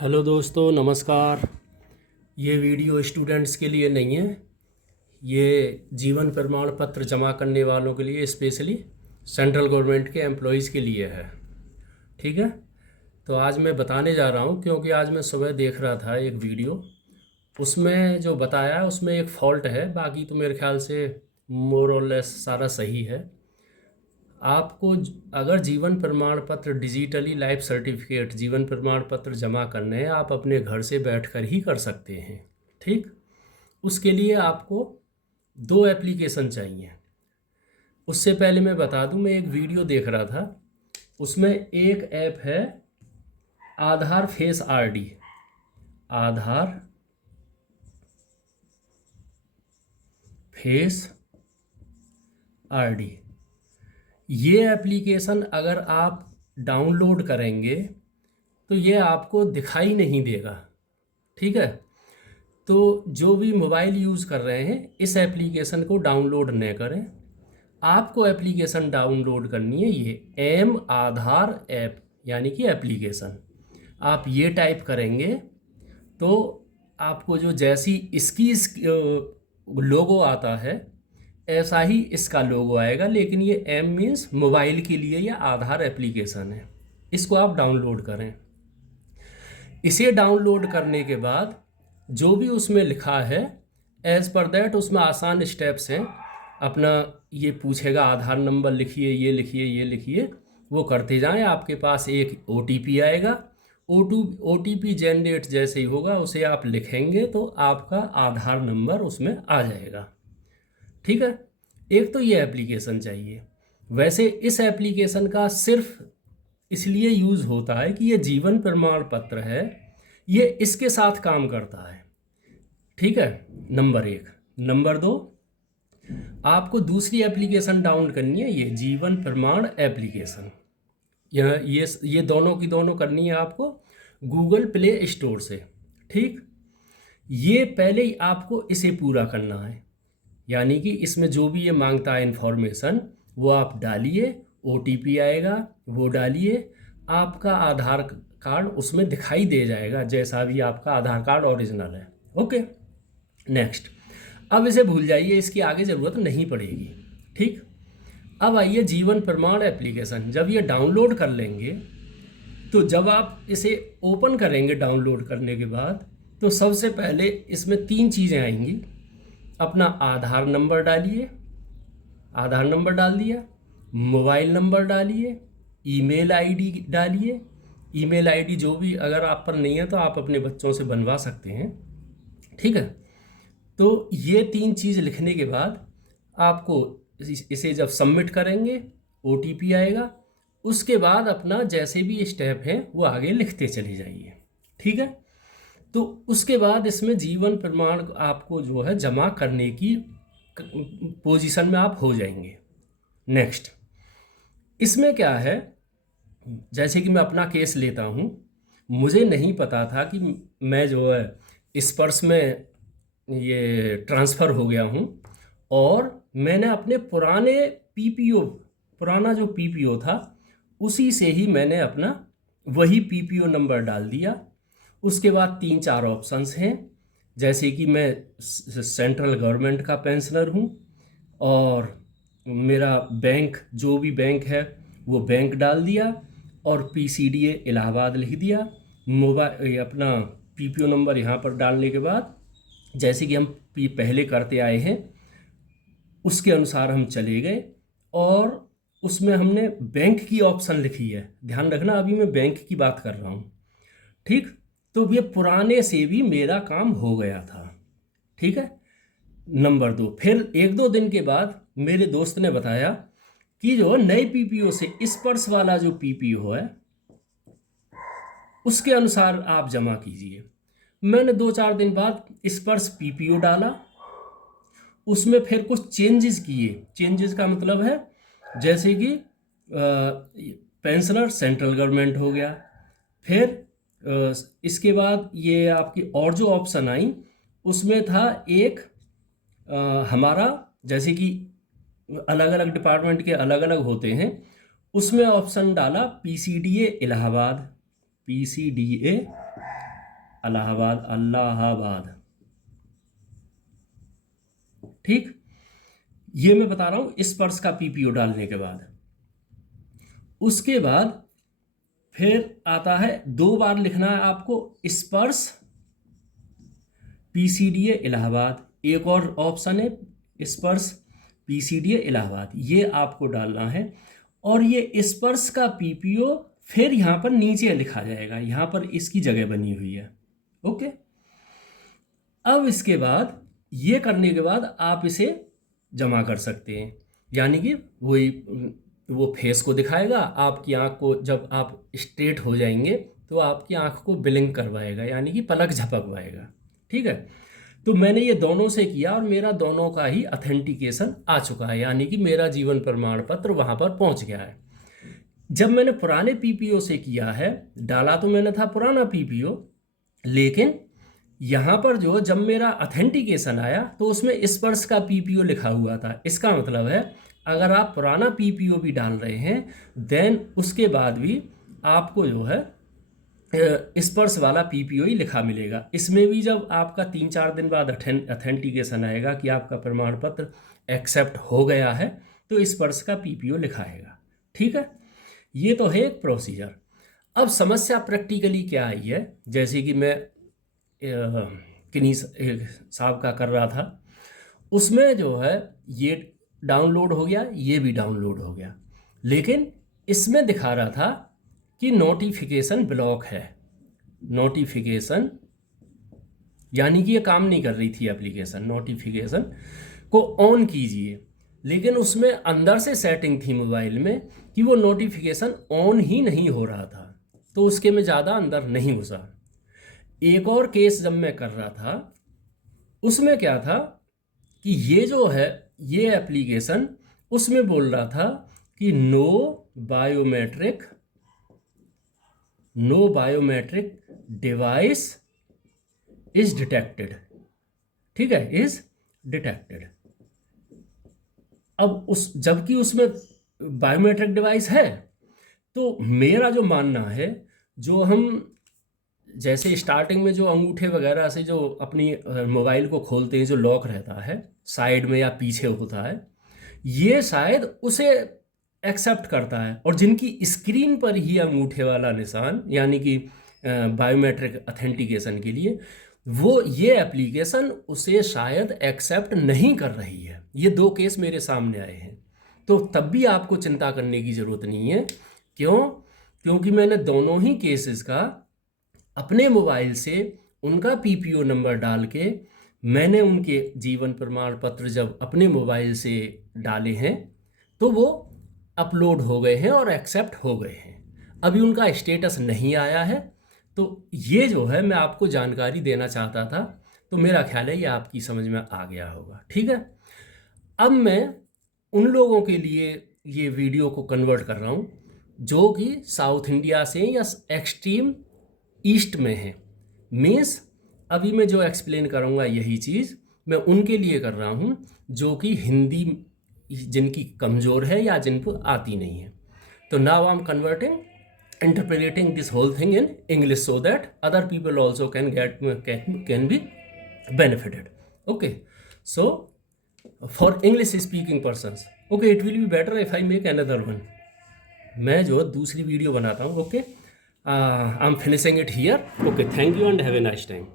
Hello दोस्तों, नमस्कार। ये वीडियो स्टूडेंट्स के लिए नहीं है। ये जीवन प्रमाण पत्र जमा करने वालों के लिए, स्पेशली सेंट्रल गवर्नमेंट के एम्प्लॉयज़ के लिए है। ठीक है। तो आज मैं बताने जा रहा हूँ क्योंकि आज मैं सुबह देख रहा था एक वीडियो। उसमें जो बताया है उसमें एक फॉल्ट है, बाकी तो मेरे ख्याल से मोर और लेस सारा सही है। आपको अगर जीवन प्रमाण पत्र डिजिटली लाइफ सर्टिफिकेट जीवन प्रमाण पत्र जमा करने हैं, आप अपने घर से बैठकर ही कर सकते हैं। ठीक। उसके लिए आपको दो एप्लीकेशन चाहिए। उससे पहले मैं बता दूं, मैं एक वीडियो देख रहा था, उसमें एक ऐप है आधार फेस आरडी। आधार फेस आरडी, ये एप्लीकेशन अगर आप डाउनलोड करेंगे तो ये आपको दिखाई नहीं देगा। ठीक है। तो जो भी मोबाइल यूज़ कर रहे हैं, इस एप्लीकेशन को डाउनलोड न करें। आपको एप्लीकेशन डाउनलोड करनी है, ये एम आधार ऐप यानी कि एप्लीकेशन। आप ये टाइप करेंगे तो आपको जो जैसी इसकी लोगो आता है, ऐसा ही इसका लोगो आएगा, लेकिन ये एम मीन्स मोबाइल के लिए या आधार एप्लीकेशन है। इसको आप डाउनलोड करें। इसे डाउनलोड करने के बाद जो भी उसमें लिखा है, एज़ पर दैट उसमें आसान स्टेप्स हैं। अपना ये पूछेगा, आधार नंबर लिखिए, ये लिखिए, ये लिखिए, वो करते जाएं। आपके पास एक ओटीपी आएगा। ओटीपी जनरेट जैसे ही होगा उसे आप लिखेंगे तो आपका आधार नंबर उसमें आ जाएगा। ठीक है। एक तो ये एप्लीकेशन चाहिए। वैसे इस एप्लीकेशन का सिर्फ इसलिए यूज़ होता है कि ये जीवन प्रमाण पत्र है, ये इसके साथ काम करता है। ठीक है, नंबर एक। नंबर दो, आपको दूसरी एप्लीकेशन डाउनलोड करनी है, ये जीवन प्रमाण एप्लीकेशन। ये दोनों की दोनों करनी है आपको गूगल प्ले स्टोर से। ठीक। ये पहले ही आपको इसे पूरा करना है, यानी कि इसमें जो भी ये मांगता है इंफॉर्मेशन वो आप डालिए, ओटीपी आएगा वो डालिए, आपका आधार कार्ड उसमें दिखाई दे जाएगा जैसा भी आपका आधार कार्ड ओरिजिनल है। Okay, next. अब इसे भूल जाइए, इसकी आगे ज़रूरत नहीं पड़ेगी। ठीक। अब आइए जीवन प्रमाण एप्लीकेशन। जब ये डाउनलोड कर लेंगे तो जब आप इसे ओपन करेंगे डाउनलोड करने के बाद, तो सबसे पहले इसमें तीन चीज़ें आएंगी। अपना आधार नंबर डालिए, आधार नंबर डाल दिया, मोबाइल नंबर डालिए, ईमेल आईडी डालिए। ईमेल आईडी जो भी अगर आप पर नहीं है तो आप अपने बच्चों से बनवा सकते हैं। ठीक है। तो ये तीन चीज़ लिखने के बाद आपको इसे जब सबमिट करेंगे, ओटीपी आएगा। उसके बाद अपना जैसे भी स्टेप हैं वो आगे लिखते चले जाइए। ठीक है। तो उसके बाद इसमें जीवन प्रमाण आपको जो है जमा करने की पोजीशन में आप हो जाएंगे। नेक्स्ट, इसमें क्या है, जैसे कि मैं अपना केस लेता हूँ, मुझे नहीं पता था कि मैं जो है स्पर्श में ये ट्रांसफ़र हो गया हूँ, और मैंने अपने पुराना जो पीपीओ था उसी से ही मैंने अपना वही पीपीओ नंबर डाल दिया। उसके बाद तीन चार ऑप्शंस हैं, जैसे कि मैं सेंट्रल गवर्नमेंट का पेंशनर हूँ, और मेरा बैंक जो भी बैंक है वो बैंक डाल दिया, और पीसीडीए इलाहाबाद लिख दिया। मोबाइल अपना पीपीओ नंबर यहाँ पर डालने के बाद जैसे कि हम पहले करते आए हैं उसके अनुसार हम चले गए, और उसमें हमने बैंक की ऑप्शन लिखी है। ध्यान रखना, अभी मैं बैंक की बात कर रहा हूँ। ठीक। तो ये पुराने से भी मेरा काम हो गया था। ठीक है। नंबर दो, फिर एक दो दिन के बाद मेरे दोस्त ने बताया कि जो नए पीपीओ से स्पर्श वाला जो पीपीओ है उसके अनुसार आप जमा कीजिए। मैंने दो चार दिन बाद स्पर्श पीपीओ डाला, उसमें फिर कुछ चेंजेस किए। चेंजेस का मतलब है जैसे कि पेंशनर सेंट्रल गवर्नमेंट हो गया। फिर इसके बाद ये आपकी और जो ऑप्शन आई उसमें था एक हमारा, जैसे कि अलग अलग डिपार्टमेंट के अलग अलग होते हैं, उसमें ऑप्शन डाला पीसीडीए इलाहाबाद। पीसीडीए इलाहाबाद, इलाहाबाद, ठीक। ये मैं बता रहा हूं स्पर्श का पीपीओ डालने के बाद। उसके बाद फिर आता है 2 बार लिखना है आपको स्पर्श पीसीडीए इलाहाबाद। एक और ऑप्शन है स्पर्श पीसीडीए इलाहाबाद, ये आपको डालना है। और ये स्पर्श का पीपीओ फिर यहाँ पर नीचे लिखा जाएगा, यहाँ पर इसकी जगह बनी हुई है। ओके, अब इसके बाद ये करने के बाद आप इसे जमा कर सकते हैं, यानी कि वही वो फेस को दिखाएगा। आपकी आँख को जब आप स्ट्रेट हो जाएंगे तो आपकी आँख को ब्लिंक करवाएगा, यानी कि पलक झपकवाएगा, ठीक है। तो मैंने ये दोनों से किया और मेरा दोनों का ही ऑथेंटिकेशन आ चुका है, यानी कि मेरा जीवन प्रमाण पत्र वहाँ पर पहुँच गया है। जब मैंने पुराने पीपीओ से किया है, डाला तो मैंने था पुराना पीपीओ, लेकिन यहाँ पर जो जब मेरा ऑथेंटिकेशन आया तो उसमें स्पर्श का पीपीओ लिखा हुआ था। इसका मतलब है अगर आप पुराना पीपीओ भी डाल रहे हैं देन उसके बाद भी आपको जो है स्पर्श वाला पीपीओ ही लिखा मिलेगा। इसमें भी जब आपका 3-4 दिन बाद ऑथेंटिकेशन आएगा कि आपका प्रमाण पत्र एक्सेप्ट हो गया है तो स्पर्श का पीपीओ लिखाएगा, ठीक है। ये तो है एक प्रोसीजर। अब समस्या प्रैक्टिकली क्या आई है, जैसे कि मैं किन्हीं साहब का कर रहा था, उसमें जो है ये डाउनलोड हो गया, ये भी डाउनलोड हो गया, लेकिन इसमें दिखा रहा था कि नोटिफिकेशन ब्लॉक है। नोटिफिकेशन यानी कि ये काम नहीं कर रही थी एप्लीकेशन। नोटिफिकेशन को ऑन कीजिए, लेकिन उसमें अंदर से सेटिंग थी मोबाइल में कि वो नोटिफिकेशन ऑन ही नहीं हो रहा था, तो उसके में ज़्यादा अंदर नहीं घुसा। एक और केस जब मैं कर रहा था उसमें क्या था कि ये जो है ये एप्लीकेशन उसमें बोल रहा था कि no biometric device is detected, ठीक है, इज डिटेक्टेड। अब जबकि उसमें बायोमेट्रिक डिवाइस है, तो मेरा जो मानना है, जो हम जैसे स्टार्टिंग में जो अंगूठे वगैरह से जो अपनी मोबाइल को खोलते हैं, जो लॉक रहता है साइड में या पीछे होता है, ये शायद उसे एक्सेप्ट करता है। और जिनकी स्क्रीन पर ही अंगूठे वाला निशान यानी कि बायोमेट्रिक ऑथेंटिकेशन के लिए, वो ये एप्लीकेशन उसे शायद एक्सेप्ट नहीं कर रही है। ये 2 केस मेरे सामने आए हैं। तो तब भी आपको चिंता करने की ज़रूरत नहीं है। क्यों? क्योंकि मैंने दोनों ही केसेस का अपने मोबाइल से उनका पीपीओ नंबर डाल के मैंने उनके जीवन प्रमाण पत्र जब अपने मोबाइल से डाले हैं तो वो अपलोड हो गए हैं और एक्सेप्ट हो गए हैं। अभी उनका स्टेटस नहीं आया है। तो ये जो है मैं आपको जानकारी देना चाहता था, तो मेरा ख्याल है ये आपकी समझ में आ गया होगा, ठीक है। अब मैं उन लोगों के लिए ये वीडियो को कन्वर्ट कर रहा हूँ जो कि साउथ इंडिया से या एक्सट्रीम ईस्ट में है। मीन्स अभी मैं जो एक्सप्लेन करूँगा यही चीज़ मैं उनके लिए कर रहा हूँ जो कि हिंदी जिनकी कमज़ोर है या जिनको आती नहीं है। तो now I am converting interpreting this whole thing in English so that other people also can be benefited. Okay, so for English speaking persons, okay, it will be better if I make another one. मैं जो दूसरी video बनाता हूँ, okay, I'm finishing it here. Okay, thank you and have a nice time.